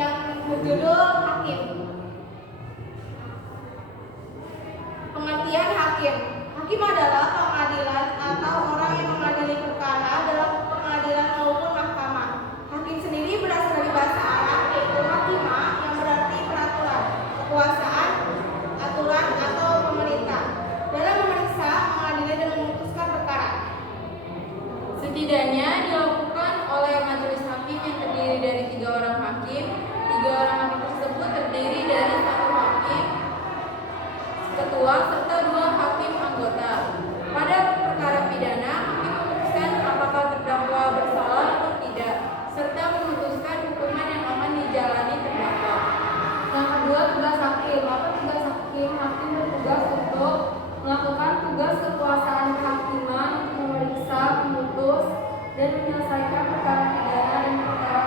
yang berjudul Hakim. Pengertian hakim. Hakim adalah pengadilan atau orang yang mengadili perkara dalam pengadilan maupun mahkamah. Hakim sendiri berasal dari bahasa Arab yaitu hakimah yang berarti peraturan, kekuasaan, aturan atau pemerintah dalam memeriksa, mengadili dan memutuskan perkara. Setidaknya dilakukan oleh majelis hakim yang terdiri dari 3 orang hakim. 3 orang hakim tersebut terdiri dari 1 hakim ketua serta 2 hakim anggota. Pada perkara pidana, hakim memutuskan apakah terdakwa bersalah atau tidak, serta memutuskan hukuman yang aman dijalani terdakwa. Yang kedua, tugas hakim. Apa tugas hakim? Hakim bertugas untuk melakukan tugas kekuasaan kehakiman untuk memeriksa, memutus, dan menyelesaikan perkara pidana dan perkara